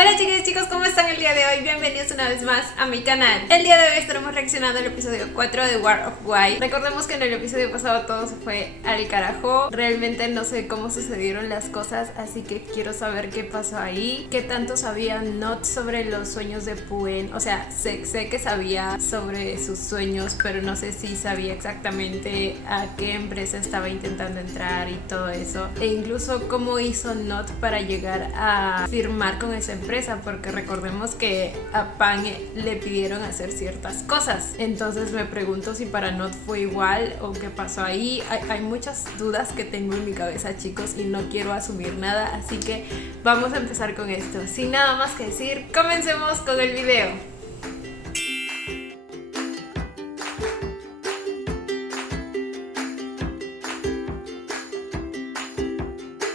Hola chicas y chicos, ¿cómo están el día de hoy? Bienvenidos una vez más a mi canal. El día de hoy estaremos reaccionando al episodio 4 de War of Why. Recordemos que en el episodio pasado todo se fue al carajo. Realmente no sé cómo sucedieron las cosas, así que quiero saber qué pasó ahí. ¿Qué tanto sabía Not sobre los sueños de Puen? O sea, sé que sabía sobre sus sueños, pero no sé si sabía exactamente a qué empresa estaba intentando entrar y todo eso. E incluso cómo hizo Not para llegar a firmar con esa empresa, porque recordemos que a Pan le pidieron hacer ciertas cosas. Entonces me pregunto si para Not fue igual o qué pasó ahí. Hay muchas dudas que tengo en mi cabeza, chicos, y no quiero asumir nada, así que vamos a empezar con esto. Sin nada más que decir, comencemos con el video.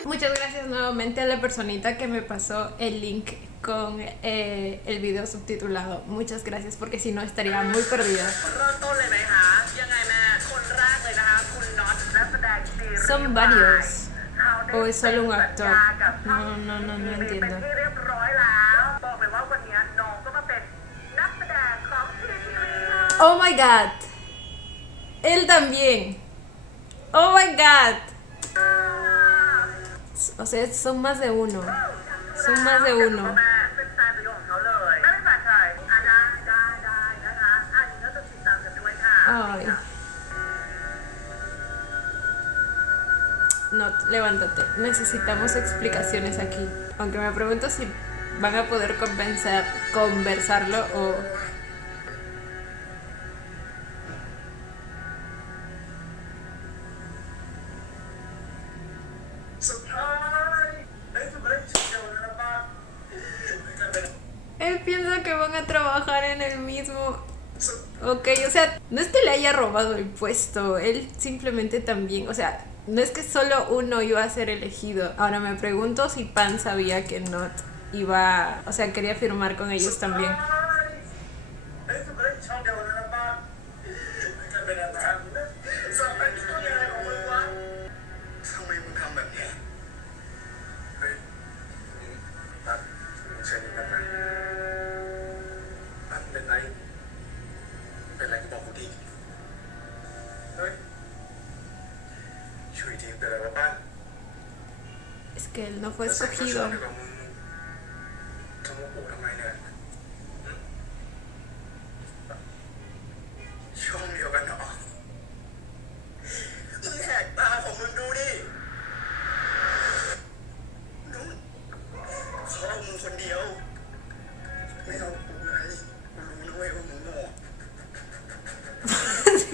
Muchas gracias nuevamente a la personita que me pasó el link con el video subtitulado. Muchas gracias, porque si no estaría muy perdida. Son varios. ¿O es solo un actor? No entiendo. Oh my god. Él también. Oh my god. O sea, son más de uno. Son más de uno. Ay. No, levántate. Necesitamos explicaciones aquí. Aunque me pregunto si van a poder conversarlo o... Él piensa que van a trabajar en el mismo... Ok, o sea, no es que le haya robado el puesto, él simplemente también, o sea, no es que solo uno iba a ser elegido. Ahora me pregunto si Pan sabía que Not iba, o sea, quería firmar con ellos también. Es que él no fue escogido.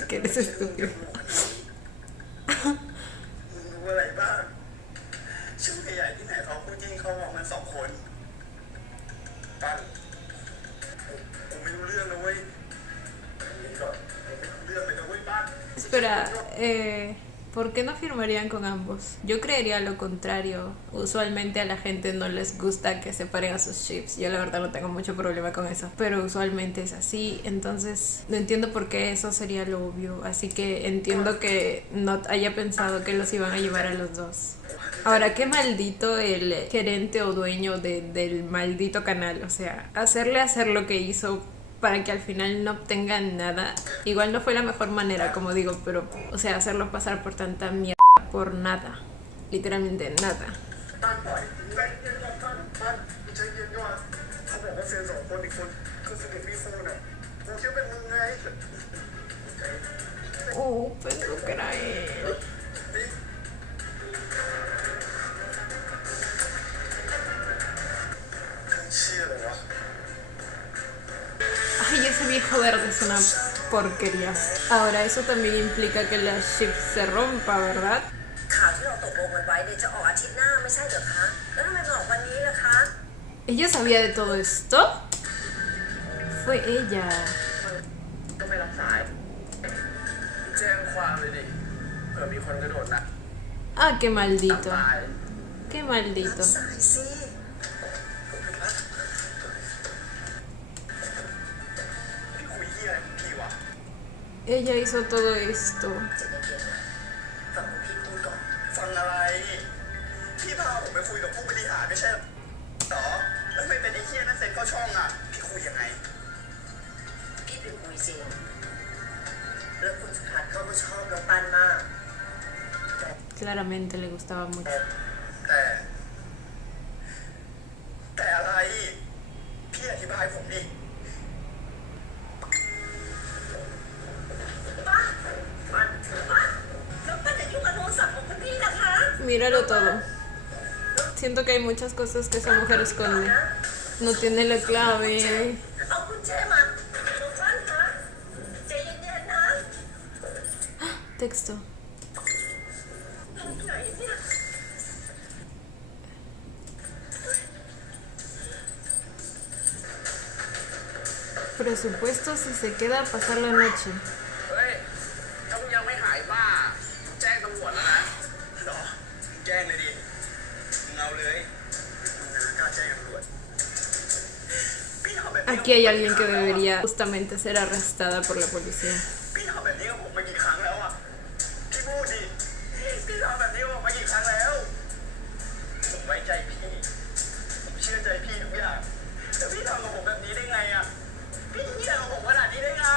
Que eres estúpido. Espera, ¿por qué no firmarían con ambos? Yo creería lo contrario. Usualmente a la gente no les gusta que separen a sus ships. Yo la verdad no tengo mucho problema con eso, pero usualmente es así. Entonces no entiendo por qué eso sería lo obvio. Así que entiendo que no haya pensado que los iban a llevar a los dos. Ahora, qué maldito el gerente o dueño del maldito canal. O sea, hacerle hacer lo que hizo para que al final no obtengan nada. Igual no fue la mejor manera, como digo, pero, o sea, hacerlo pasar por tanta mierda por nada. Literalmente nada. Oh, pensó que era él. Ay, ese viejo verde es una porquería. Ahora, eso también implica que la ship se rompa, ¿verdad? ¿Ella sabía de todo esto? Fue ella. Ah, qué maldito. Qué maldito. Ella hizo todo esto. ฟังอะไรพี่พาผมไปคุยกับผู้บริหารไม่ใช่เหรอแล้วทำไมเป็นไอ้ เข้าช่องอ่ะพี่คุยยังไงพี่ไปคุยจริงแล้วคุณสุทัศน์เขาก็ชอบน้องปันมาก Claramente le gustaba mucho. แต่อะไรพี่อธิบายผมดิMíralo todo. Siento que hay muchas cosas que esa mujer esconde. No tiene la clave. Texto. Presupuesto si se queda a pasar la noche. เฮ้ยถ้ามึงยังไม่หายบ้าแจ้งตำรวจแล้วนะหรอแจ้งเลยดิมึงเอาเลยมึงนะกล้าแจ้งตำรวจ Aquí hay alguien que debería justamente ser arrestada por la policía. พี่ทำแบบนี้กับผมมากี่ครั้งแล้วอ่ะพี่พูดดิพี่ทำแบบนี้กับผมมากี่ครั้งแล้วผมไว้ใจพี่ผมเชื่อใจพี่ทุกอย่างแต่พี่ทำกับผมแบบนี้ได้ไงอ่ะพี่ที่ทำกับผมขนาดนี้ได้ไง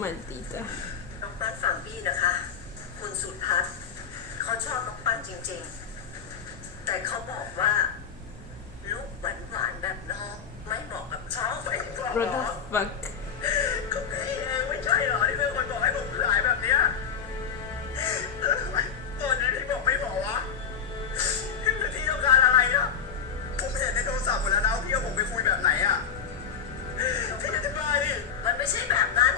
Maldita. น้องปั้นฟังพี่นะคะคุณสุทัศน์เขาชอบน้องปั้นจริงๆแต่เขาบอกว่าลูกหวานๆแบบน้องไม่เหมาะกับชอบไม่เหมาะ What the fuck? ก็พี่เองไม่ใช่เหรอที่เป็นคนบอกให้ผมขายแบบเนี้ยแล้วทำไมตอนนี้พี่บอกไม่บอกวะพี่เป็นที่ต้องการอะไรอ่ะผมเห็นในโทรศัพท์หมดแล้วนะว่าพี่เอาผมไปคุยแบบไหนอ่ะพี่อธิบายดิ มันไม่ใช่แบบนั้น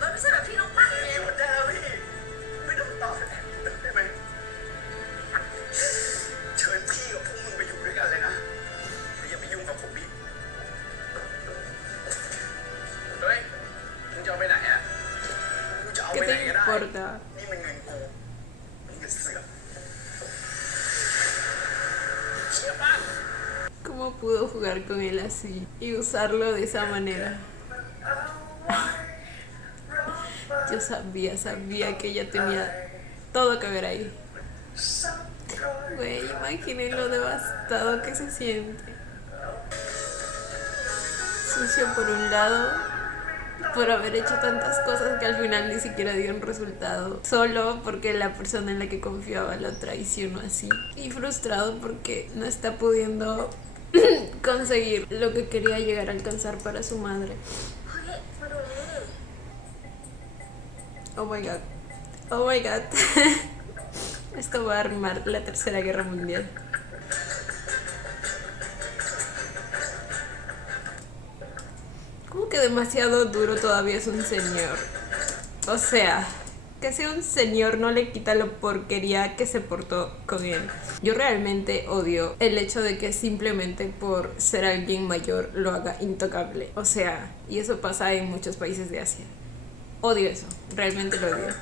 มันไม่ใช่แบบที่น้องปั้นเอ พี่ ง หมดแล้วพี่ไม่ต้องตอบได้ไหมเชิญพี่กับพวกมึงไปอยู่ด้วยกันเลยนะอย่าไปยุ่งกับผมพี่เฮ้ยมึงจะเอาไปไหนอ่ะมึงจะเอา ¿Qué ไปไหน te ก็ได้ importa? นี่มันเงินกูมึงจะเสือกเชี่ยมาก ¿Cómo pudo jugar con él así y usarlo de esa manera? Yo sabía que ella tenía todo que ver ahí. Güey, imaginen lo devastado que se siente. Sucio por un lado, por haber hecho tantas cosas que al final ni siquiera dio un resultado, solo porque la persona en la que confiaba lo traicionó así, y frustrado porque no está pudiendo conseguir lo que quería llegar a alcanzar para su madre. Oh my god. Oh my god. Esto va a armar la Tercera Guerra Mundial. Como que demasiado duro todavía es un señor. O sea, que sea un señor no le quita lo porquería que se portó con él. Yo realmente odio el hecho de que simplemente por ser alguien mayor lo haga intocable. O sea, y eso pasa en muchos países de Asia. Odio eso, realmente lo odio.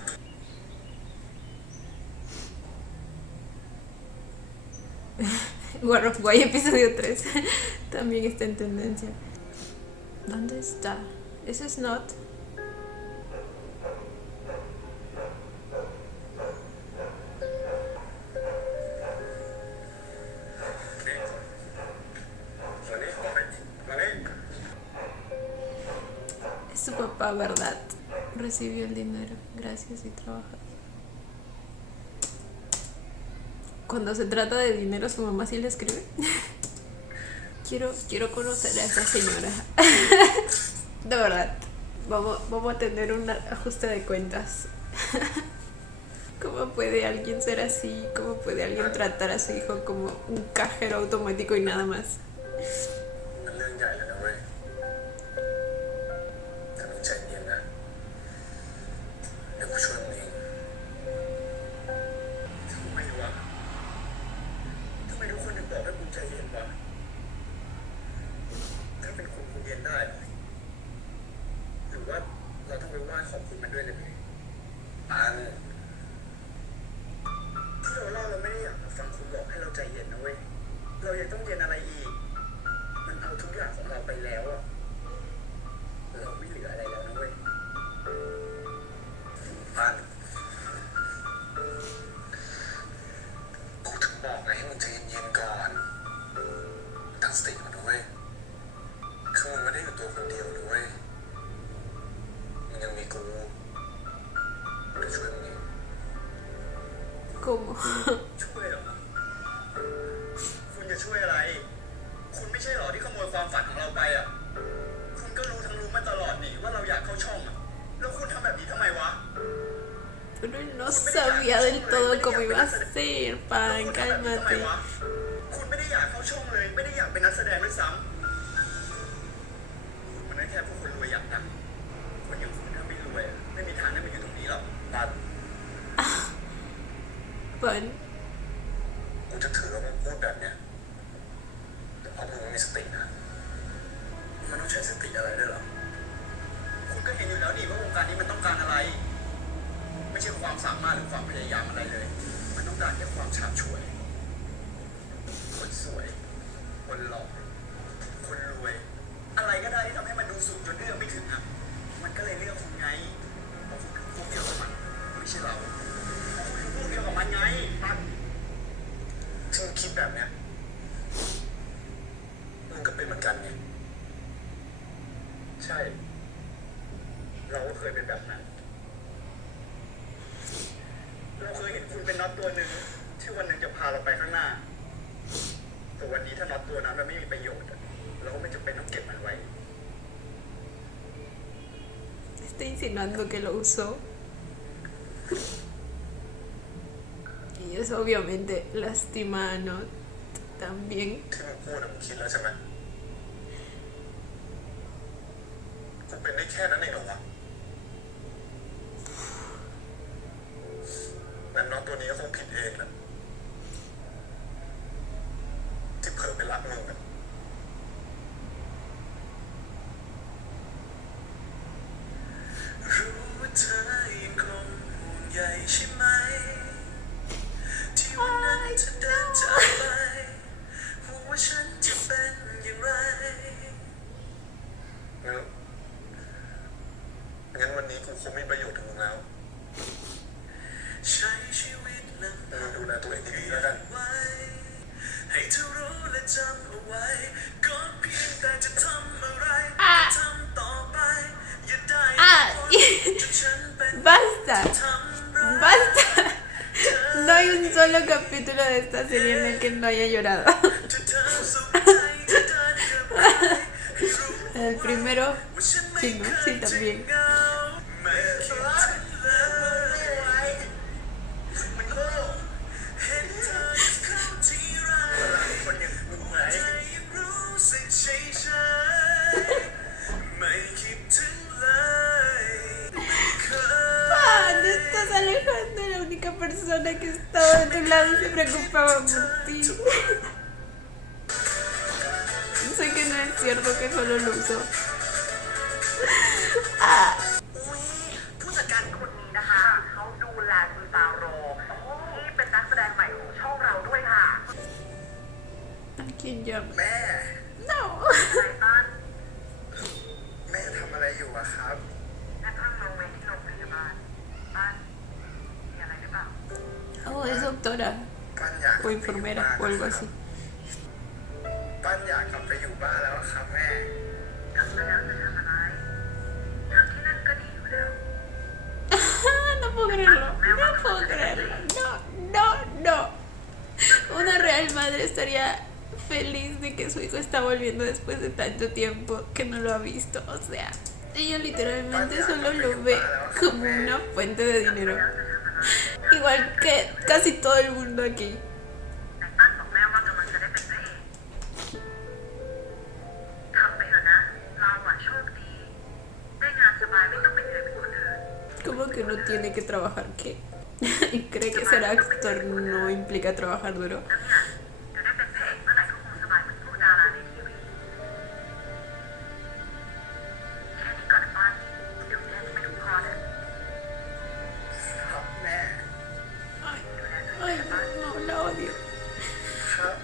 War of Why episodio 3 también está en tendencia. ¿Dónde está? ¿Ese es Not? Es su papá, ¿verdad? Recibió el dinero, gracias y trabaja. Cuando se trata de dinero, su mamá sí le escribe. Quiero conocer a esa señora. De verdad. Vamos a tener un ajuste de cuentas. ¿Cómo puede alguien ser así? ¿Cómo puede alguien tratar a su hijo como un cajero automático y nada más? มันเรื่องใหญ่แล้วนะเว้ยแต่มึงใจเย็นนะเดี๋ยวกูช่วยมึงเองทำไมวะทำไมทุกคนถึงบอกให้กูใจเย็นวะถ้าเป็นคุณคงเย็นได้เหรอหรือว่าเราต้องไปไหว้ขอบคุณมันด้วยเลยไหมปันที่เราเล่าเราไม่ได้อยากมาฟังคุณบอกให้เราใจเย็นนะเว้ยเรายังต้องเย็นอะไรอีกมันเอาทุกอย่างของเราไปแล้วอะเราไม่เหลืออะไรแล้วนะเว้ยปันกูถึงบอกไงให้มึงใจเย็นๆก่อน no sabía del todo cómo iba a ser, Pan, ทำไม cálmate. วะคุณไม่ได้อยากเข้าช่องเลย ไม่ได้อยากเป็นนักแสดงด้วยซ้ำมันนั่นแค่พวกคนรวยอยากดังคนอย่างคุณถ้าไม่รวยไม่มีทางได้มาอยู่ตรงนี้หรอกปัน Pan, กูจะถือว่ามึงพูดแบบเนี้ยแต่เพราะมึงไม่มีสตินะมันต้องใช้สติอะไรด้วยเหรอคุณก็เห็นอยู่แล้วนี่ว่าวงการนี้มันต้องการอะไร ไม่ใช่ความสามารถหรือความพยายามอะไรเลย มันต้องการแค่ความฉาบฉวย คนสวย คนหล่อ คนรวย อะไรก็ได้ที่ทำให้มันดูสูงจนเอื้อมไม่ถึงอ่ะ มันก็เลยเลือกคุณไงเพราะคุณคือพวกเดียวกับมัน ไม่ใช่เราคุณคือพวกเดียวกับมันไงปันที่มึงคิดแบบเนี้ยมึงก็เป็นเหมือนกันไง ใช่ เราก็เคยเป็นแบบนั้น เราเคยเห็นคุณเป็นน็อตตัวหนึ่งที่วันหนึ่งจะพาเราไปข้างหน้า แต่วันนี้ถ้าน็อตตัวนั้นมันไม่มีประโยชน์อะเราก็ไม่จำเป็นต้องเก็บมันไว้ está insinuando que lo usó. Y eso obviamente lastima a Not también. ที่มึงพูดมึงคิดแล้วใช่ไหมกูเป็นได้แค่นั้นเองเหรอวะนั่นน็อตตัวนี้ก็คงผิดเองแหละที่เผลอไปรักมึงอะรู้ว่าเธอยังคงห่วงใยใช่ไหมที่วันนั้นเธอเดินจากไปห่วงว่าฉันจะเป็นอย่างไรงั้นวันนี้กูคงไม่มีประโยชน์ถึงมึงแล้วใช้ชีวิตลำพังดูแลตัวเองดีๆแล้วกันให้เธอรู้และจำเอาไว้ก็เพียงแต่จะทำอะไรก็ทำต่อไปอย่าได้ จนฉันเป็น Basta, ทำร้าย basta. No hay un solo capítulo de esta serie en el que no haya llorado. ถ้าเธอสุขใจที่เดินกับใครให้รู้ El primero, ว่าฉันไม่ sí, ¿no? เค Sí, ยจะ también. เหงาไม่คิดถึงเลยมันโง่เห็นเธอเข้าที่ไรคนอย่างกูไหมยังรู้สึกเฉยๆไม่คิดถึงเลยไม่เคย Pan, te estás alejando de la única persona que estaba de tu lado y se preocupaba por ti. Sé que no es cierto que solo lo usó. อุ๊ยผู้จัดการคนนี้นะคะ เขาดูแลคุณตาโรที่เป็นนักแสดงใหม่ของช่องเราด้วยค่ะ ¿A quién llama? แม่ No. ไทตัน แม่ทำอะไรอยู่อะครับ แม่เพิ่งมาเวรที่โรงพยาบาลบ้านมีอะไรหรือเปล่า Oh, es doctora ปั้นอยาก o enfermera o algo así. ปั้นอยากกลับไปอยู่บ้านแล้วครับแม่ กลับมาแล้วจะทำอะไรทำที่นั่นก็ดีอยู่แล้ว No puedo creerlo. No puedo creerlo. No, no, no. Una real madre estaría feliz de que su hijo está volviendo después de tanto tiempo que no lo ha visto. O sea, ella literalmente solo lo ve como una fuente de dinero. Igual que casi todo el mundo aquí. แต่ปั้นบอกแม่ว่ากำลังจะได้เป็นพระเอกทำไปเถอะนะ เราอะโชคดี ได้งานสบายไม่ต้องไปเหนื่อยเป็นคนอื่น Como que uno tiene que trabajar, ¿qué? Y cree que ser actor no implica trabajar duro. แล้วเนี่ยเดี๋ยวได้เป็นพระเอกเมื่อไหร่ก็คงสบายเหมือนพวกดาราในทีวีแค่นี้ก่อนนะปั้นเดี๋ยวแม่จะไปดูพ่อเนี่ย ครับแม่ Ay, ay, no, la odio. ครับ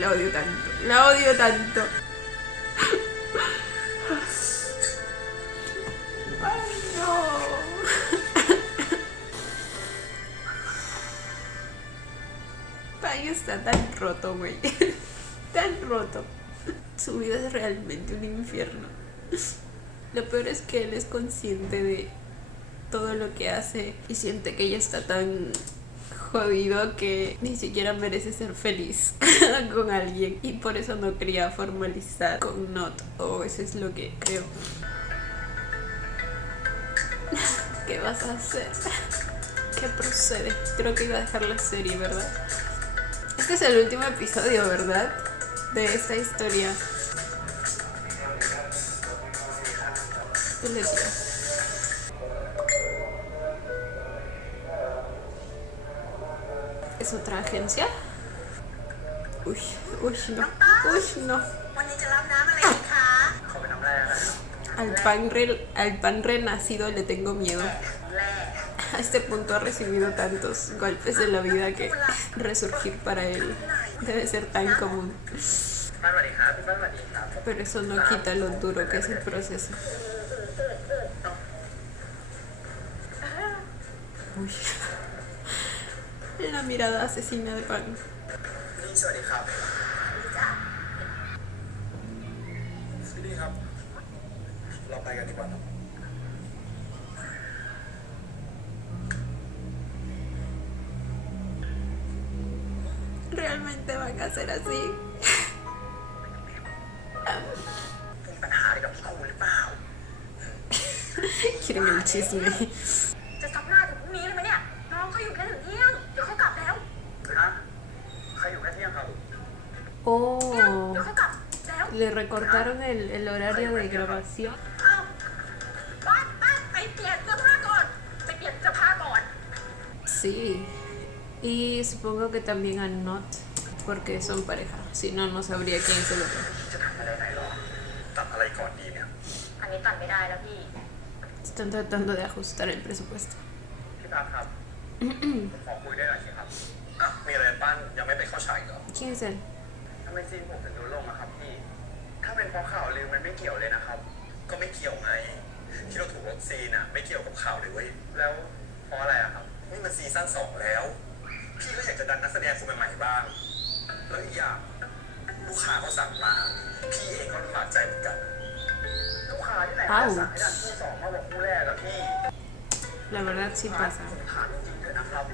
La odio tanto, la odio tanto. Ay, no. Pai está tan roto, güey. Tan roto. Su vida es realmente un infierno. Lo peor es que él es consciente de todo lo que hace y siente que ella está tan jodido que ni siquiera merece ser feliz con alguien y por eso no quería formalizar con Not, o eso es lo que creo. ¿Qué vas a hacer? ¿Qué procede? Creo que iba a dejar la serie, ¿verdad? Este es el último episodio, ¿verdad? De esta historia. ¿Qué le digo? ¿Es otra agencia? Uy, no. Uy, no. วันนี้จะรับน้ำอะไรดีคะ ขอเป็นน้ำแร่นะครับ Al pan renacido le tengo miedo. แร่ A este punto ha recibido tantos golpes de la vida que resurgir para él debe ser tan común. ป้านสวัสดีครับพี่ป้านสวัสดีครับ Pero eso no quita lo duro que es el proceso. Uy. La mirada asesina de Pan. นี่สวัสดีครับสวัสดีครับ เราไปกันดีกว่าเนอะ ¿Realmente van a ser así? มีปัญหาอะไรกับพี่ครูหรือเปล่า Quieren el chisme. จะซับหน้าถึงพรุ่งนี้เลยไหมเนี่ย น้องเขาอยู่แค่ถึงเที่ยง เดี๋ยวเขากลับแล้ว ฮะใครอยู่แค่เที่ยงครับ เที่ยง Oh, เดี๋ยวเขากลับแล้ว le recortaron el horario de grabación. อ้าวบ้านไปเปลี่ยนเสื้อผ้าก่อน ไปเปลี่ยนเสื้อผ้าก่อน Sí. Y supongo que también a Not, porque son pareja. Si no, no sabría quién es el otro. จะทำอะไรไหนหรอตัดอะไรก่อนดีเนี่ย อันนี้ตัดไม่ได้แล้วพี่ Están tratando de ajustar el presupuesto. พี่ป้านครับ ผมขอคุยได้หน่อยสิครับอ่ะมีอะไรป้านยังไม่ไปเข้าฉากอีกเหรอ ¿Quién es él? ทำไมซีนผมถึงดูโล่งอะครับพี่ ถ้าเป็นเพราะข่าวลือมันไม่เกี่ยวเลยนะครับ ก็ไม่เกี่ยวไง ที่เราถูกลบซีนอะไม่เกี่ยวกับข่าวเลยเว้ย แล้วเพราะอะไรอะครับ นี่มันซีซั่น2แล้ว พี่ก็อยากจะดันนักแสดงคนใหม่ๆบ้าง แล้วอีกอย่างลูกค้าเขาสั่งมา พี่เองก็ลำบากใจเหมือนกัน ลูกค้าที่ไหนมาสั่งให้ดันคู่สองมากกว่าคู่แรกอะพี่ La verdad sí pasa. ผมถามจริงๆเถอะนะครับ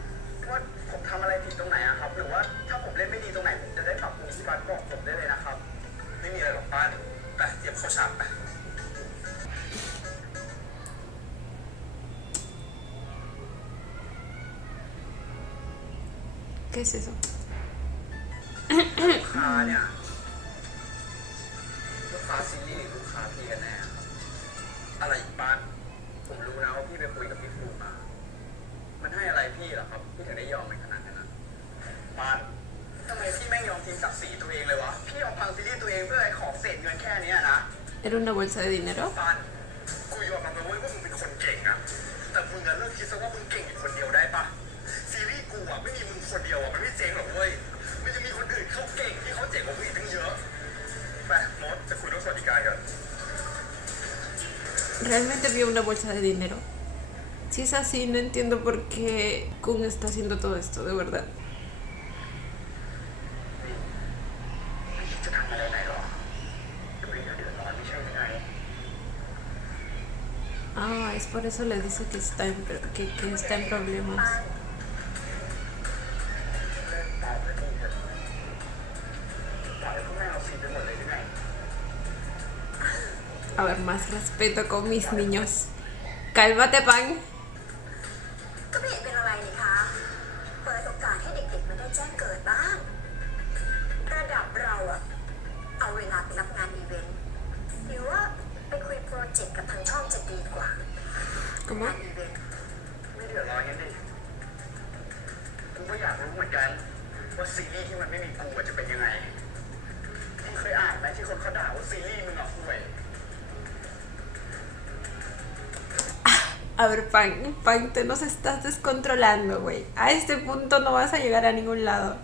ว่าผมทำอะไรผิดตรงไหนอะครับ หรือว่าถ้าผมเล่นไม่ดีตรงไหนผมจะได้ปรับปรุงที่บ้านบอกผมได้เลยนะครับ ไม่มีอะไรหรอกป้านไปเตรียมเข้าฉากไป ¿Qué es eso? ลูกค้าเนี่ยลูกค้าซีรีส์หรือลูกค้าพี่กันแน่ครับอะไรอีกป้านผมรู้นะว่าพี่ไปคุยกับพี่ครูมา มันให้อะไรพี่เหรอครับพี่ถึงได้ยอมมันขนาดนั้นนะป้านทำไมพี่ไม่ยอมทิ้งศักดิ์ศรีตัวเองเลยวะพี่ยอมพังซีรีส์ตัวเองเพื่อไอ้ของเศษเงินแค่เนี้ยนะ ¿Era una bolsa de dinero? ปันกูยอมรับนะเว้ยว่ามึงเป็นคนเก่งอะแต่มึงอะเลิกคิดซะว่ามึงเก่งอยู่คนเดียวได้ปะซีรีส์กูอะไม่มีมึงคนเดียวอะมันไม่เจ๊งหรอกเว้ยมันจะมีคนอื่นเขาเก่งที่เขาเจ๋งกว่ามึงอีกตั้งเยอะไปมดจะคุยเรื่องสวัสดิการกัน ¿Realmente vio una bolsa de dinero? Si es así, no entiendo por qué Kun está haciendo todo esto, de verdad. ไม่คิดจะทำอะไรไหนหรอจะเป็นเรื่องเดือดร้อนไม่ใช่ไง Ah, es por eso le dice que está que está en problemas. ตายไปทีเถอะตายพวกแม่เอาซีนไปหมดเลยหรือไง A ver, más respeto con mis niños. Cálmate, Pan. ก็ไม่เห็นเป็นอะไรนี่คะเปิดโอกาสให้เด็กๆมันได้แจ้งเกิดบ้าง ระดับเราอะเอาเวลาไปรับงานอีเวนต์หรือว่าไปคุยโปรเจกต์กับทางช่องจะดีกว่า ¿Cómo? งานอีเวนต์ ไม่เดือดร้อนงั้นดิกูก็อยากรู้เหมือนกันว่าซีรีส์ที่มันไม่มีกูอะจะเป็นยังไงมึงเคยอ่านไหมที่คนเขาด่าว่าซีรีส์มึงอะห่วย A ver, Pan, te nos estás descontrolando, güey. A este punto no vas a llegar a ningún lado.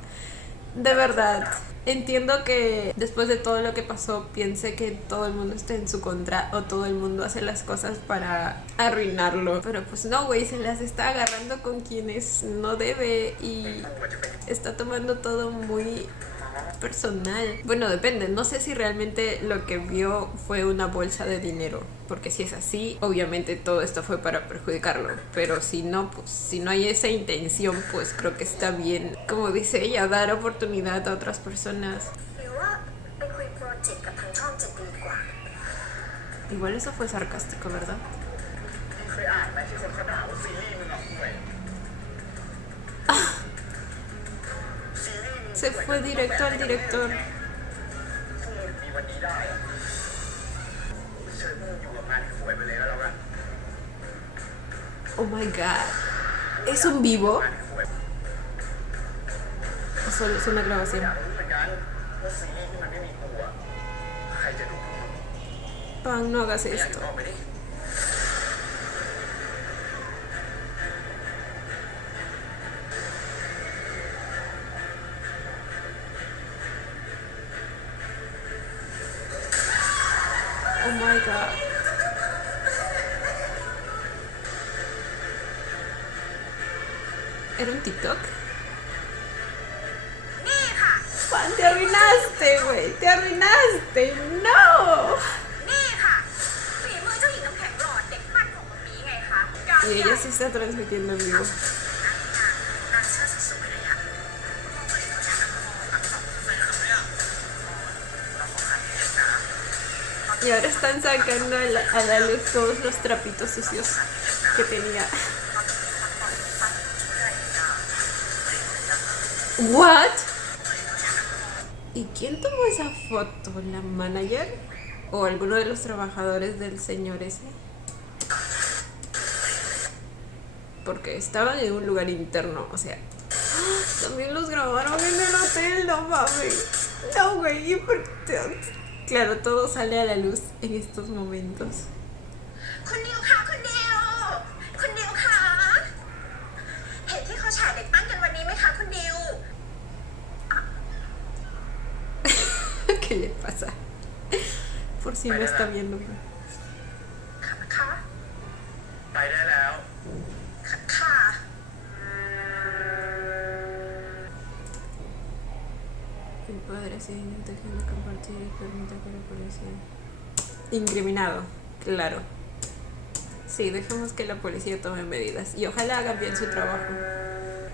De verdad. Entiendo que después de todo lo que pasó piense que todo el mundo está en su contra o todo el mundo hace las cosas para arruinarlo. Pero pues no, güey, se las está agarrando con quienes no debe y está tomando todo muy personal. Bueno, depende. No sé si realmente lo que vio fue una bolsa de dinero. Porque si es así, obviamente todo esto fue para perjudicarlo. Pero si no, pues si no hay esa intención, pues creo que está bien, como dice ella, dar oportunidad a otras personas. หรือว่าไปคุยโปรเจกต์กับทางช่องจะดีกว่า Igual eso fue sarcástico, ¿verdad? มึงเคยอ่านไหมที่คนเขาด่าว่าซีรีส์มึงอ่ะห่วยซีรีส์มึง Se fue directo al director. พวกมึงมีวันนี้ได้อะเชิญพวกมึงอยู่กับงานห่วยไปเลยแล้วกัน Oh my god. ¿Es un vivo? งานห่วย ¿O solo es una อ grabación? ยากรู้เหมือนกันว่าซีรีส์ที่มันไม่มีกูอ่ะใครจะดู Pan, no hagas ไม่อยากอยู่ esto. ออกไปดิ Oh my god. ¿Era un TikTok? นี่ค่ะ Pan, te arruinaste, güey. Te arruinaste. No. นี่ค่ะฝีมือเจ้าหญิงน้ำแข็งหลอดเด็กปั้นของมัมมี่ไงคะการ Y ella sí está transmitiendo en vivo. นางเชื่อสุดๆเลยอะ Y ahora están sacando a la luz todos los trapitos sucios que tenía. ¿What? ¿Y quién tomó esa foto? ¿La manager? ¿O alguno de los trabajadores del señor ese? Porque estaban en un lugar interno, o sea... También los grabaron en el hotel, no mames. No, güey, ¿por qué? Claro, todo sale a la luz en estos momentos. คุณนิวคะคุณนิวคุณนิวคะเห็นที่เขาฉายเด็กปั้นกันวันนี้ไหมคะคุณนิว ¿Qué le pasa? Por si no está viendo. คะ ไปได้แล้ว ค่ะ El padre se intenta compartir y permite que la policía... Incriminado, claro. Sí, dejemos que la policía tome medidas y ojalá hagan bien su trabajo.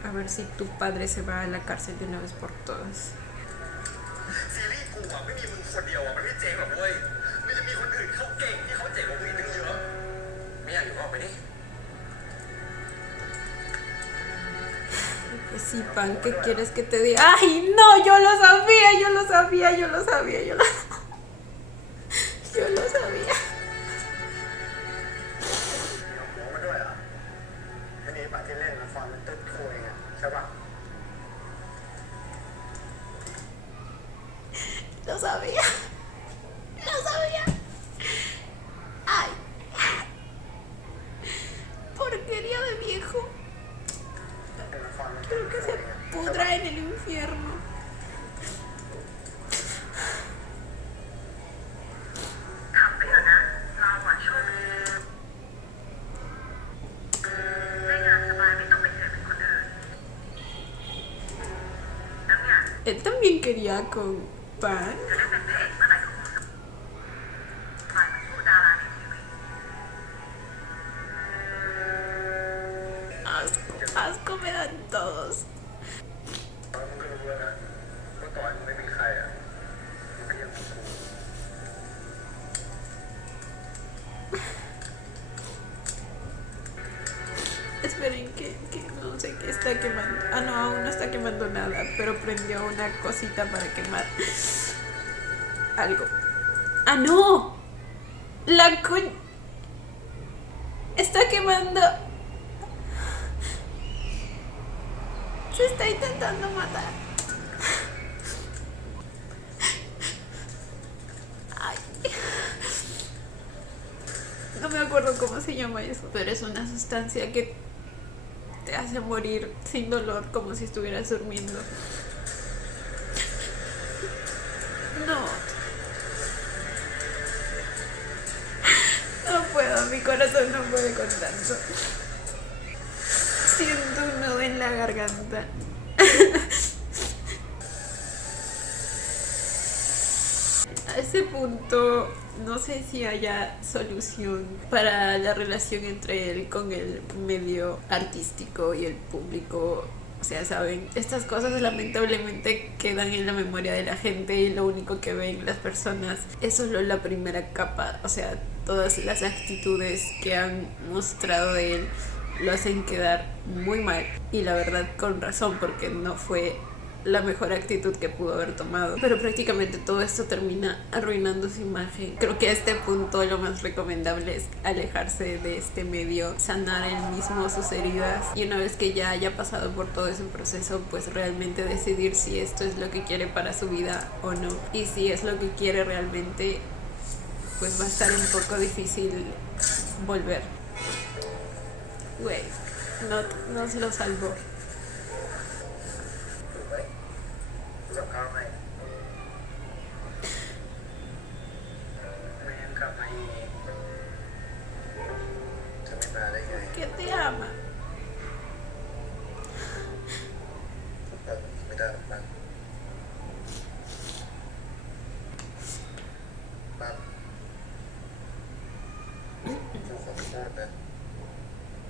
A ver si tu padre se va a la cárcel de una vez por todas. ซีรีส์กูอ่ะไม่มีมึงคนเดียวอ่ะมันไม่เจ๊งหรอกเว้ยมันจะมีคนอื่นเขาเก่งที่เขาเจ๋งกว่ามึงตั้งเยอะไม่อยากอยู่ก็ออกไปดิ Pues sí, Pan, ¿qué quieres que te diga? ¡Ay, no! Yo lo sabía, yo lo sabía, yo lo sabía, yo lo... Yo lo sabía. โม้มาด้วยเหรอทีนี้ป่ะที่เล่นละครมันตึ๊ดคุยไงใช่ป่ะ Lo sabía. Lo sabía. Ay. Porquería de viejo. เป็นละครมัน Creo que se pudra en el infierno. ทำไปเถอะนะเราอะโชคดีได้งานสบายไม่ต้องไปเหนื่อยเป็นคนอื่นแล้วเนี่ย Él también quería con Pan. จะได้เป็นพระเอกเมื่อไหร่ก็คงสบายเหมือนผู้ดาราในทีวี Asco, asco me dan todos. มึงก็รู้แล้วนะว่าตอนไม่มีใครอ่ะมึงก็ยังมีกู Esperen que no sé qué está quemando. Ah, no, aún no está quemando nada, pero prendió una cosita para quemar algo. ¡Ah, no! La coñ... Está quemando... Se está intentando matar. Ay. No me acuerdo cómo se llama eso, pero es una sustancia que te hace morir sin dolor, como si estuvieras durmiendo. No. No puedo, mi corazón no puede con tanto. Siento un nudo en la garganta. este punto no sé si haya solución para la relación entre él con el medio artístico y el público. O sea, saben, estas cosas lamentablemente quedan en la memoria de la gente y lo único que ven las personas es solo la primera capa. O sea, todas las actitudes que han mostrado de él lo hacen quedar muy mal. Y la verdad con razón, porque no fue la mejor actitud que pudo haber tomado. Pero prácticamente todo esto termina arruinando su imagen. Creo que a este punto lo más recomendable es alejarse de este medio, sanar él mismo sus heridas y una vez que ya haya pasado por todo ese proceso, pues realmente decidir si esto es lo que quiere para su vida o no. Y si es lo que quiere realmente, pues va a estar un poco difícil volver. Güey, no se lo salvó. ถูกไหมกูสั่งข้าวให้ไม่งั้นกลับมาอีกจะไม่มาได้ไง Que te ama. ไม่ได้หรอกมันกูขอโทษนะ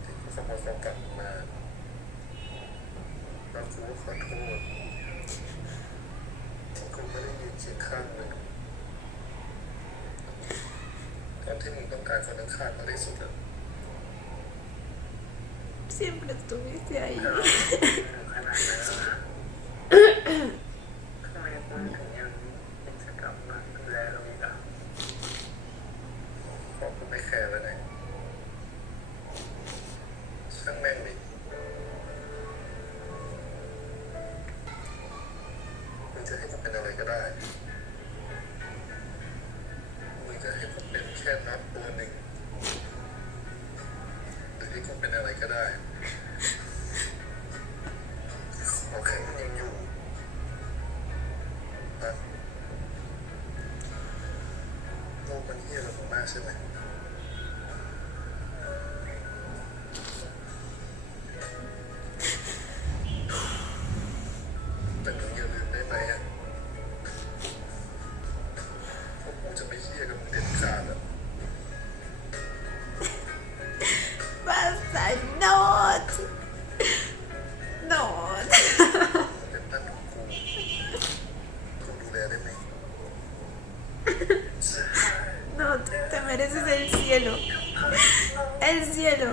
ที่กูขโมยของกลับมาแล้วกูก็ขอโทษที่กูไม่ได้ยืนเคียงข้างมึงตอนที่มึงต้องการคนข้างๆมากที่สุดอะ Siempre estuviste ahí. ขนาดนั้นแล้วนะทำไมคุณถึงยังจะกลับมาดูแลเราอีกอ่ะเพราะกูไม่แคร์แล้วไงช่างแม่งดิมึงจะให้กูเป็นอะไรก็ได้มึงจะให้กูเป็นแค่น็อตตัวหนึ่งหรือให้กูเป็นอะไรก็ได้ขอแค่มึงยังอยู่นะโลกมันเหี้ยกับมึงมากใช่ไหมแต่มึงอย่าลืมได้ไหมอะพวกกูจะไม่เหี้ยกับมึงเด็ดขาดอะ Basta, not. Not. เป็นตั้งของกูกูดูแลได้ไหม No, te mereces el cielo. El cielo.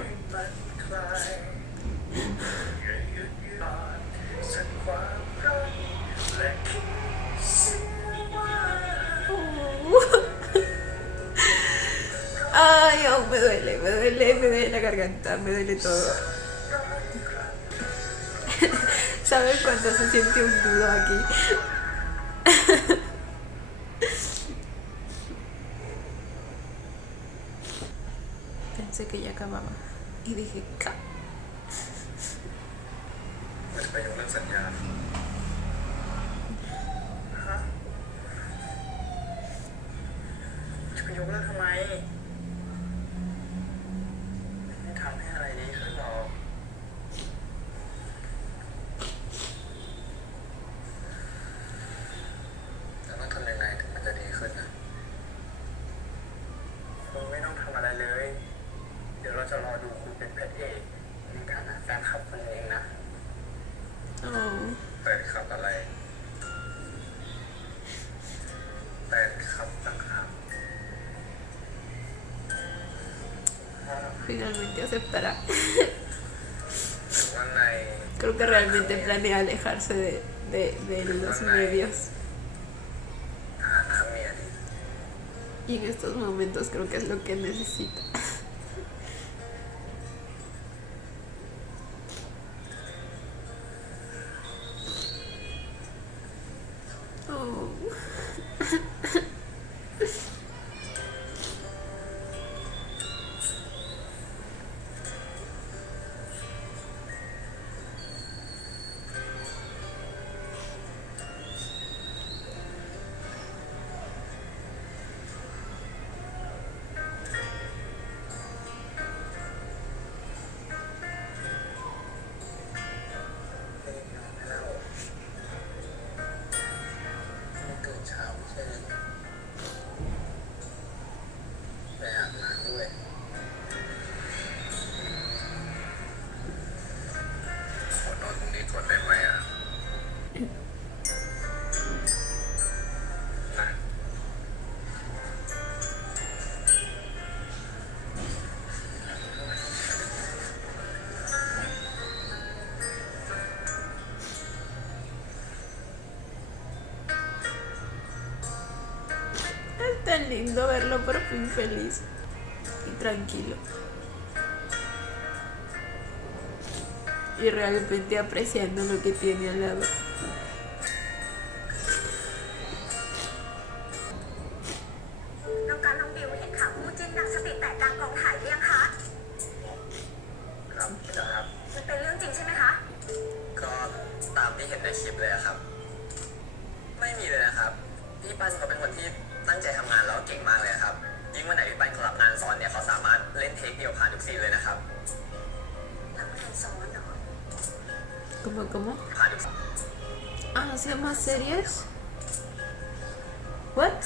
'Ay, oh, me duele la garganta, me duele todo. ¿Saben cuando se siente un nudo aquí? Pensé que ya acababa y dije, ¡ca! มันจะไปยกเลิกสัญญาฮะจะไปยกเลิกทำไมไม่ทำให้อะไรดีขึ้นหรอกแล้วต้องทำยังไงถึงมันจะดีขึ้นนะคุณไม่ต้องทำอะไรเลย เดี๋ยวเราจะรอดูคุณเป็นพระเอกในฐานะแฟนคลับคนเองนะ Oh. แฟนคลับอะไรแฟนคลับต่างหาก Finalmente aceptará. หรือว่าใน Creo que realmente planea alejarse de los medios. ฐานะเมียดี Y en estos momentos creo que es lo que necesita. Oh. lindo verlo por fin feliz y tranquilo. Y realmente apreciando lo que tiene al lado. ¿Cómo? Ah, ¿hacía más series? What?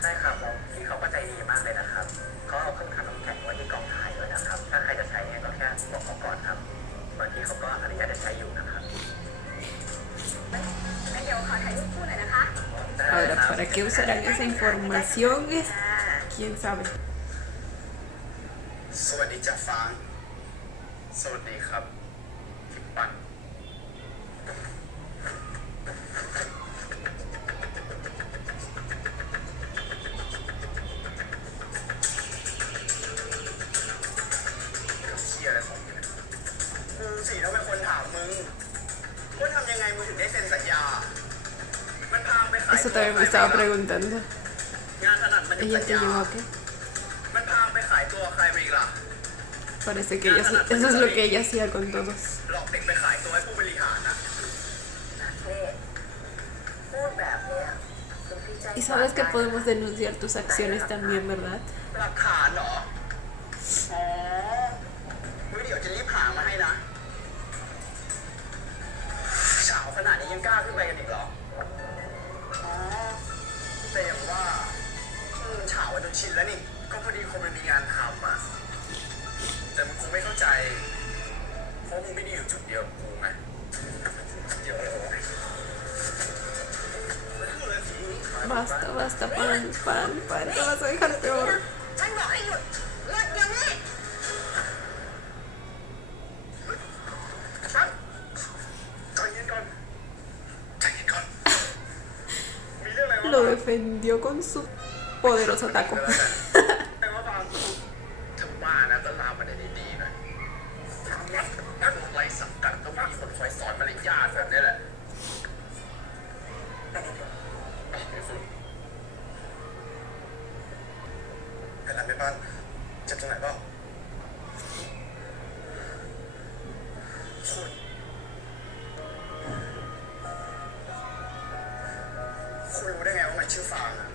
ใช่ครับพี่เขาก็ใจดีมากเลยนะครับเขาเอาเครื่องทำน้ำแข็งไว้ที่กองถ่ายด้วยนะครับถ้าใครจะใช้เนี่ยก็แค่บอกเขาก่อนครับบางทีเขาก็อนุญาตจะใช้อยู่นะครับงั้นเดี๋ยวขอถ่ายรูปคู่หน่อยนะคะ Ahora, ¿para qué usarán esa información? ¿Quién sabe? สวัสดีจ่าฟางสวัสดีครับพี่ปันสิต้องเป็นคนถามมึงว่าทำยังไงมึงถึงได้เซ็นสัญญามันพาไปขาย Eso también me estaba preguntando. งานถนัดมัน ¿Ella te llevó a qué? มันพาไปขายตัวใครไปอีกล่ะ Parece que ella, eso es lo que ella hacía con todos. หลอกเด็กไปขายตัวให้ผู้บริหารอ่ะ พูดแบบเนี้ยคุณพี่ใจ Y sabes que podemos denunciar tus acciones también, ¿verdad? หลักฐานเหรออ๋อเดี๋ยวจะรีบหามาให้นะเฉาขนาดนี้ยังกล้าขึ้นไปกันอีกเหรออ๋อแต่อย่างว่าเฉาจนชินแล้วนี่ก็พอดีคงมันมีงานทำอ่ะแต่มึงคงไม่เข้าใจเพราะมึงไม่ได้อยู่จุดเดียวกับกูไงเดี๋ยว Basta, basta, pan, te vas a dejar peor. ฉันบอกให้หยุดหยุดอย่างนี้ Lo defendió con su poderoso taco. แต่ว่าบางถึงบ้านนะก็ลามาได้ดีๆนะถ้าพวกไรสังกัดต้องมีคนคอยสอนมารยาทแบบนี้แหละเป็นไรไหมบ้างเจ็บตรงไหนบ้างคุณรู้ได้ไงว่ามันชื่อฟางอะ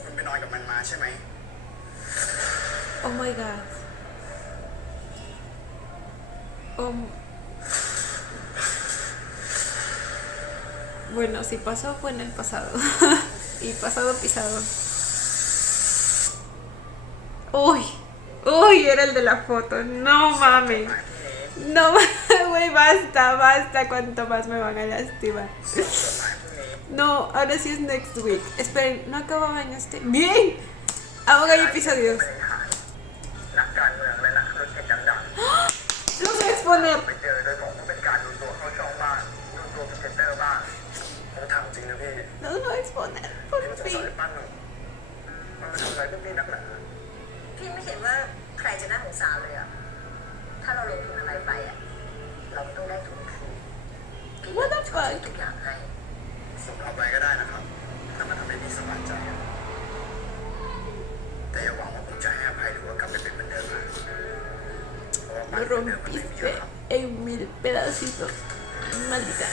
คุณไปนอนกับมันมาใช่ไหม Oh my god. Bueno, si pasó fue en el pasado. Y pasado pisado. Uy, era el de la foto. No mames. No, güey, basta. Cuánto más me van a lastimar. No, ahora sí es next week. Esperen, ¿no acababa en este? ¡Bien! Aún hay episodios. ¡Los voy a exponer! Los voy a exponer, por fin. พี่ไม่เห็นว่าใครจะน่าสงสารเลยอ่ะถ้าเราลงทุนอะไรไปอ่ะเราก็ต้องได้ทุนคืนพี่ What the ช่วย fuck? ทุกอย่างให้ ผมทำอะไรก็ได้นะครับถ้ามันทำให้พี่สบายใจอะแต่อย่าหวังว่าผมจะให้อภัยหรือว่ากลับไปเป็นเหมือนเดิมนะเพราะว่ามัน Lo เหมือนเดิมมันไม่มี rompiste ครับ en 1000 pedacitos. Maldita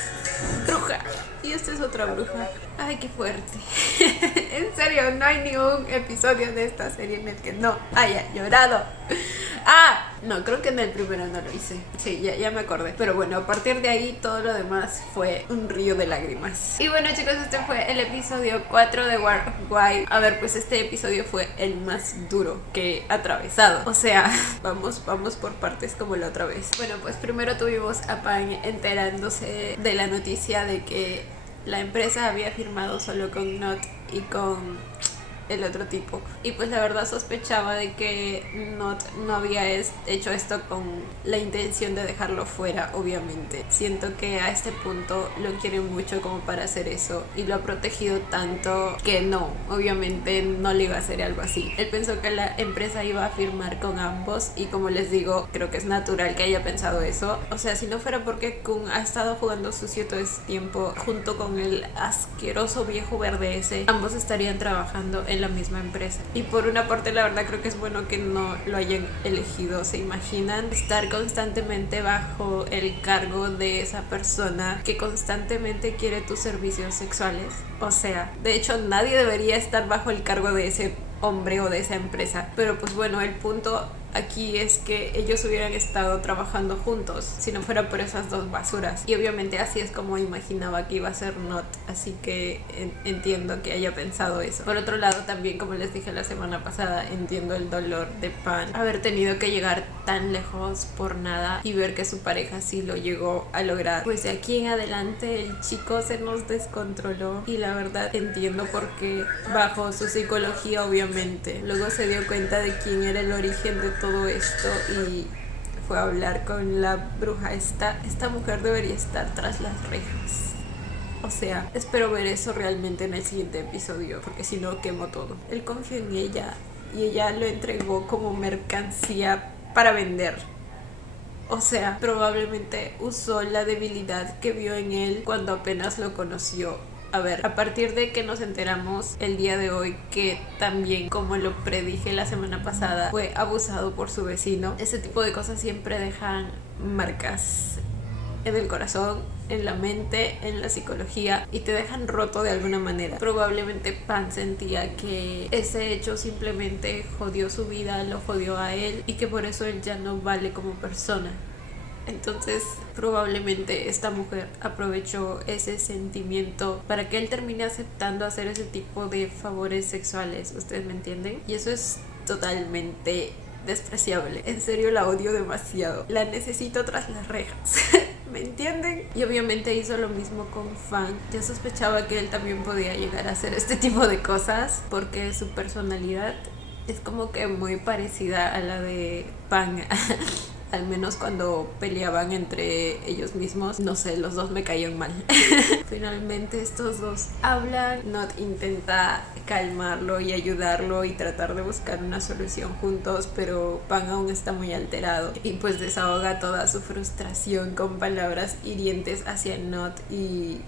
bruja. Y esta es otra bruja. Ay, qué fuerte. En serio, no hay ningún episodio de esta serie en el que no haya llorado. Ah, no, creo que en el primero no lo hice. Sí, ya me acordé. Pero bueno, a partir de ahí todo lo demás fue un río de lágrimas. Y bueno, chicos, este fue el episodio 4 de War of Why. A ver, pues este episodio fue el más duro que he atravesado. O sea, vamos por partes como la otra vez. Bueno, pues primero tuvimos a Pan enterándose de la noticia de que la empresa había firmado solo con Not y con el otro tipo. Y pues la verdad sospechaba de que no había hecho esto con la intención de dejarlo fuera, obviamente. Siento que a este punto lo quiere mucho como para hacer eso y lo ha protegido tanto que no, obviamente no le iba a hacer algo así. Él pensó que la empresa iba a firmar con ambos y como les digo, creo que es natural que haya pensado eso. O sea, si no fuera porque Kun ha estado jugando sucio todo este tiempo junto con el asqueroso viejo verde ese, ambos estarían trabajando en la misma empresa. Y por una parte la verdad creo que es bueno que no lo hayan elegido. ¿Se imaginan estar constantemente bajo el cargo de esa persona que constantemente quiere tus servicios sexuales? O sea, de hecho nadie debería estar bajo el cargo de ese hombre o de esa empresa. Pero pues bueno, el punto aquí es que ellos hubieran estado trabajando juntos si no fuera por esas dos basuras, y obviamente así es como imaginaba que iba a ser Not, así que entiendo que haya pensado eso. Por otro lado también, como les dije la semana pasada, entiendo el dolor de Pan haber tenido que llegar tan lejos por nada y ver que su pareja sí lo llegó a lograr. Pues de aquí en adelante el chico se nos descontroló y la verdad entiendo por qué, bajo su psicología obviamente. Luego se dio cuenta de quién era el origen de todo esto y fue a hablar con la bruja. Esta mujer debería estar tras las rejas. O sea, espero ver eso realmente en el siguiente episodio, porque si no quemo todo. Él confió en ella y ella lo entregó como mercancía para vender. O sea, probablemente usó la debilidad que vio en él cuando apenas lo conoció. A ver, a partir de que nos enteramos el día de hoy que también, como lo predije la semana pasada, fue abusado por su vecino, ese tipo de cosas siempre dejan marcas en el corazón, en la mente, en la psicología y te dejan roto de alguna manera. Probablemente Pan sentía que ese hecho simplemente jodió su vida, lo jodió a él y que por eso él ya no vale como persona. Entonces probablemente esta mujer aprovechó ese sentimiento para que él termine aceptando hacer ese tipo de favores sexuales. ¿Ustedes me entienden? Y eso es totalmente despreciable. En serio la odio demasiado. La necesito tras las rejas. ¿Me entienden? Y obviamente hizo lo mismo con Fan. Yo sospechaba que él también podía llegar a hacer este tipo de cosas porque su personalidad es como que muy parecida a la de Pan. Al menos cuando peleaban entre ellos mismos, no sé, los dos me caían mal. Finalmente estos dos hablan, Not intenta calmarlo y ayudarlo y tratar de buscar una solución juntos, pero Pan aún está muy alterado y pues desahoga toda su frustración con palabras hirientes hacia Not y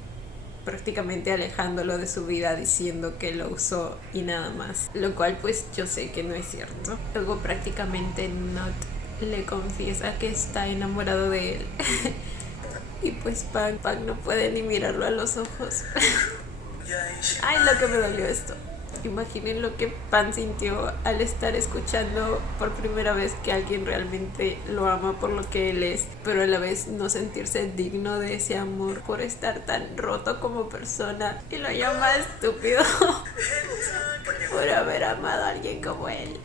prácticamente alejándolo de su vida, diciendo que lo usó y nada más, lo cual pues yo sé que no es cierto. Luego prácticamente Not le confiesa que está enamorado de él y pues Pan no puede ni mirarlo a los ojos. Ay, lo que me dolió esto. Imaginen lo que Pan sintió al estar escuchando por primera vez que alguien realmente lo ama por lo que él es, pero a la vez no sentirse digno de ese amor por estar tan roto como persona, y lo llama estúpido por haber amado a alguien como él.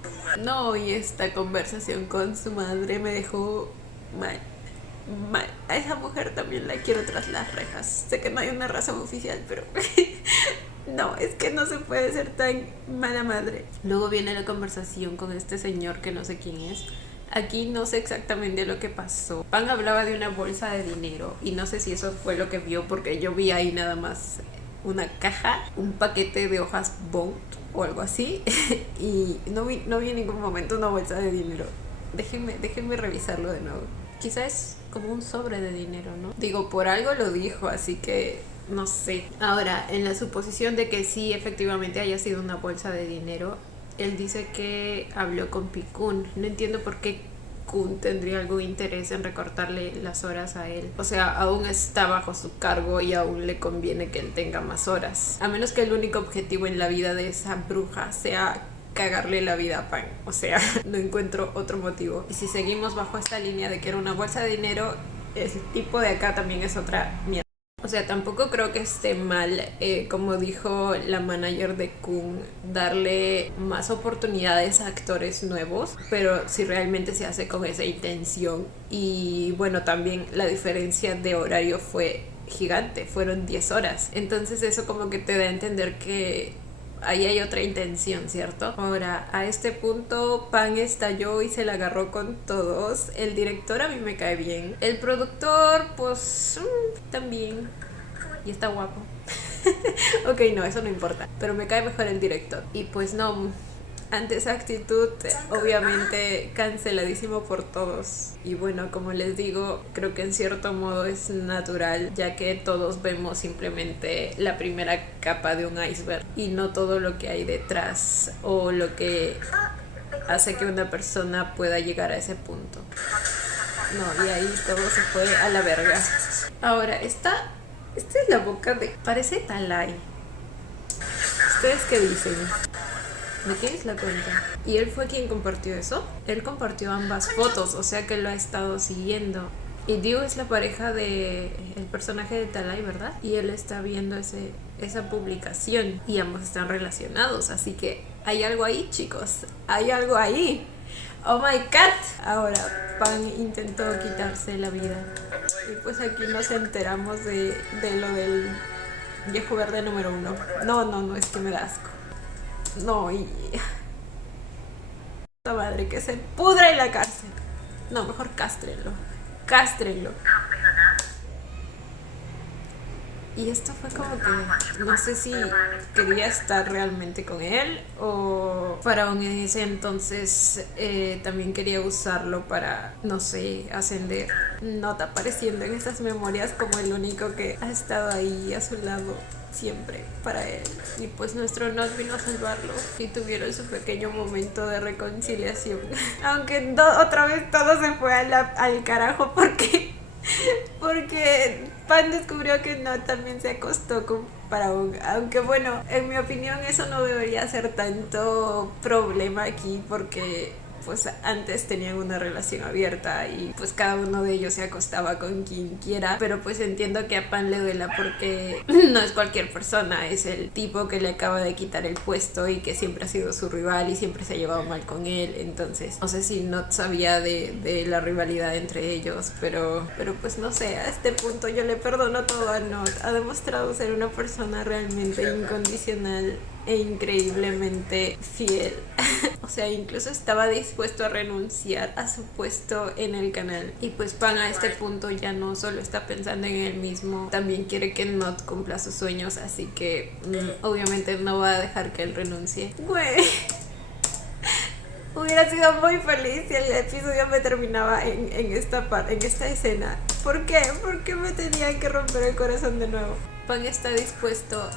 No, y esta conversación con su madre me dejó mal. A esa mujer también la quiero tras las rejas. Sé que no hay una razón oficial, pero no, es que no se puede ser tan mala madre. Luego viene la conversación con este señor que no sé quién es. Aquí no sé exactamente lo que pasó. Pan hablaba de una bolsa de dinero y no sé si eso fue lo que vio, porque yo vi ahí nada más una caja, un paquete de hojas Bond o algo así y no vi en ningún momento una bolsa de dinero. Déjenme revisarlo de nuevo. Quizás es como un sobre de dinero, ¿no? Digo, por algo lo dijo, así que no sé. Ahora, en la suposición de que sí efectivamente haya sido una bolsa de dinero, él dice que habló con Pikun. No entiendo por qué Kun tendría algún interés en recortarle las horas a él. O sea, aún está bajo su cargo y aún le conviene que él tenga más horas. A menos que el único objetivo en la vida de esa bruja sea cagarle la vida a Pan. O sea, no encuentro otro motivo. Y si seguimos bajo esta línea de que era una bolsa de dinero, el tipo de acá también es otra mierda. O sea, tampoco creo que esté mal, como dijo la manager de Kun, darle más oportunidades a actores nuevos, pero si realmente se hace con esa intención. Y bueno, también la diferencia de horario fue gigante, fueron 10 horas. Entonces eso como que te da a entender que ahí hay otra intención, ¿cierto? Ahora, a este punto Pan estalló y se la agarró con todos. El director a mí me cae bien. El productor, pues, también. Y está guapo. Ok, no, eso no importa. Pero me cae mejor el director. Y pues no, ante esa actitud, obviamente canceladísimo por todos. Y bueno, como les digo, creo que en cierto modo es natural, ya que todos vemos simplemente la primera capa de un iceberg y no todo lo que hay detrás o lo que hace que una persona pueda llegar a ese punto. No, y ahí todo se fue a la verga. Ahora, esta es la boca de... parece Talay. ¿Ustedes qué dicen? ¿De quién es la cuenta? ¿Y él fue quien compartió eso? Él compartió ambas fotos, o sea que lo ha estado siguiendo. Y Diu es la pareja de el personaje de Talay, ¿verdad? Y él está viendo esa publicación y ambos están relacionados, así que hay algo ahí, chicos. Hay algo ahí. Oh my god. Ahora, Pan intentó quitarse la vida. Y pues aquí nos enteramos de lo del viejo verde número 1. No, es que me da asco. No, y... esta madre que se pudra en la cárcel. No, mejor cástrenlo. Cástrenlo. Y esto fue como que no sé si quería estar realmente con él o Faraón en ese entonces también quería usarlo para, no sé, ascender. Not apareciendo en esas memorias como el único que ha estado ahí a su lado siempre para él. Y pues nuestro Not vino a salvarlo y tuvieron su pequeño momento de reconciliación. Aunque otra vez todo se fue al carajo porque Pan descubrió que no también se acostó con Faraón. Aunque bueno, en mi opinión eso no debería ser tanto problema aquí porque pues antes tenían una relación abierta y pues cada uno de ellos se acostaba con quien quiera, pero pues entiendo que a Pan le duela porque no es cualquier persona, es el tipo que le acaba de quitar el puesto y que siempre ha sido su rival y siempre se ha llevado mal con él. Entonces no sé si no sabía de la rivalidad entre ellos, pero pues no sé, a este punto yo le perdono todo a Not. Ha demostrado ser una persona realmente incondicional e increíblemente fiel. O sea, incluso estaba dispuesto a renunciar a su puesto en el canal. Y pues Pan a este punto ya no solo está pensando en él mismo, también quiere que Not cumpla sus sueños, así que obviamente no va a dejar que él renuncie. Güey, hubiera sido muy feliz si el episodio me terminaba en esta escena. ¿Por qué? ¿Por qué me tenían que romper el corazón de nuevo? Pan está dispuesto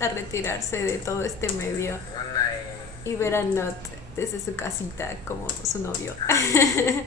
a retirarse de todo este medio y ver a Not desde su casita como su novio.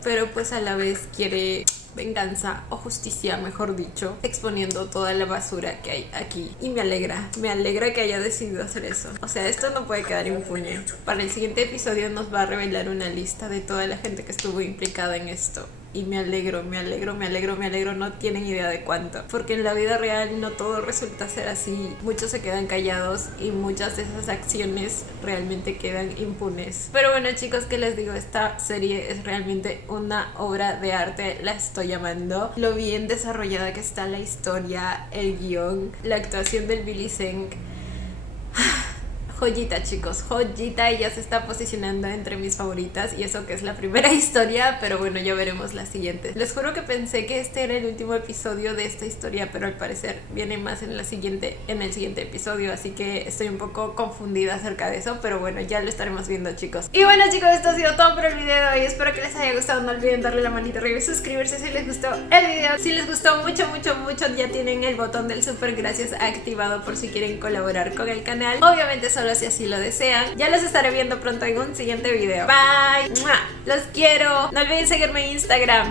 Pero pues a la vez quiere venganza o justicia, mejor dicho, exponiendo toda la basura que hay aquí. Y me alegra que haya decidido hacer eso. O sea, esto no puede quedar impune. Para el siguiente episodio nos va a revelar una lista de toda la gente que estuvo implicada en esto. Y me alegro, no tienen idea de cuánto. Porque en la vida real no todo resulta ser así. Muchos se quedan callados y muchas de esas acciones realmente quedan impunes. Pero bueno, chicos, ¿qué les digo? Esta serie es realmente una obra de arte, la estoy llamando. Lo bien desarrollada que está la historia, el guión, la actuación del Billy Zeng. Joyita, chicos, joyita, y ya se está posicionando entre mis favoritas, y eso que es la primera historia, pero bueno, ya veremos las siguientes. Les juro que pensé que este era el último episodio de esta historia, pero al parecer viene más en el siguiente episodio, así que estoy un poco confundida acerca de eso, pero bueno, ya lo estaremos viendo, chicos. Y bueno, chicos, esto ha sido todo por el video de hoy. Espero que les haya gustado. No olviden darle la manita arriba y suscribirse si les gustó el video. Si les gustó mucho, ya tienen el botón del super gracias activado por si quieren colaborar con el canal. Obviamente solo si así lo desean. Ya los estaré viendo pronto en un siguiente video. Bye. ¡Mua! Los quiero. No olviden seguirme en Instagram.